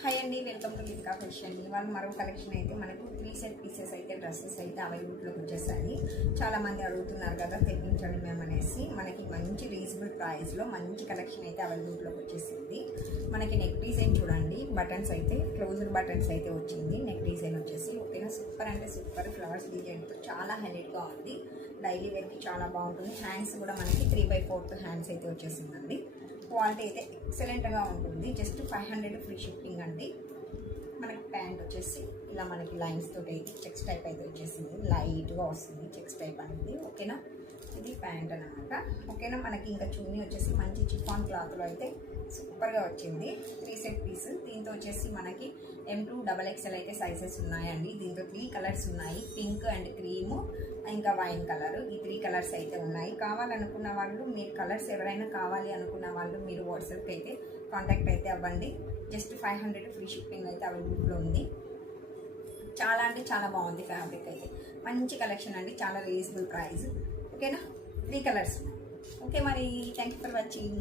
Hi అండి, welcome to Limca fashion. ఇవాళ మరో కలెక్షన్ అయితే మనకు 3 సెట్ పీసెస్ అయితే డ్రెస్సెస్ అయితే అవైలబుల్లోకి వచ్చేసాయి. చాలామంది అడుగుతున్నారు కదా తెప్పించండి మేము అనేసి. మనకి మంచి రీజనబుల్ ప్రైస్లో మంచి కలెక్షన్ అయితే అవైలబుల్లోకి వచ్చేసింది. మనకి నెక్ డిజైన్ చూడండి, బటన్స్ అయితే క్లోజ్డ్ బటన్స్ అయితే వచ్చింది. నెక్ డిజైన్ వచ్చేసి ఓకేనా, సూపర్ అంటే సూపర్ ఫ్లవర్స్ డిజైన్తో చాలా హైలైట్గా ఉంది. డైలీ వేర్కి చాలా బాగుంటుంది. హ్యాండ్స్ కూడా మనకి 3/4 హ్యాండ్స్ అయితే వచ్చేసిందండి. క్వాలిటీ అయితే ఎక్సలెంట్గా ఉంటుంది. జస్ట్ 500 ఫ్రీ షిప్పింగ్ అండి. మనకి ప్యాంట్ వచ్చేసి ఇలా మనకి లైన్స్ తోటి అయితే చెక్స్ టైప్ అయితే వచ్చేసింది. లైట్గా వస్తుంది చెక్స్ టైప్ అనేది ఓకేనా. ఇది ప్యాంట్ అనమాట ఓకేనా. మనకి ఇంకా చున్నీ వచ్చేసి మంచి చిఫాన్ క్లాత్లో అయితే సూపర్గా వచ్చింది. 3 సెట్ పీస్. దీంతో వచ్చేసి మనకి M2 XXL అయితే సైజెస్ ఉన్నాయండి. దీంతో 3 కలర్స్ ఉన్నాయి, పింక్ అండ్ క్రీము ఇంకా వైన్ కలర్. ఈ 3 కలర్స్ అయితే ఉన్నాయి. కావాలనుకున్న వాళ్ళు, మీరు కలర్స్ ఎవరైనా కావాలి అనుకున్న వాళ్ళు మీరు వాట్సాప్కి అయితే కాంటాక్ట్ అయితే అవ్వండి. జస్ట్ 500 ఫ్రీ షిప్పింగ్ అయితే అవైలబుల్లో ఉంది. చాలా అంటే చాలా బాగుంది ఫ్యాబ్రిక్ అయితే. మంచి కలెక్షన్ అండి, చాలా రీజనబుల్ ప్రైస్ ఓకేనా. 3 కలర్స్ ఓకే. మరి థ్యాంక్ యూ ఫర్ వాచింగ్.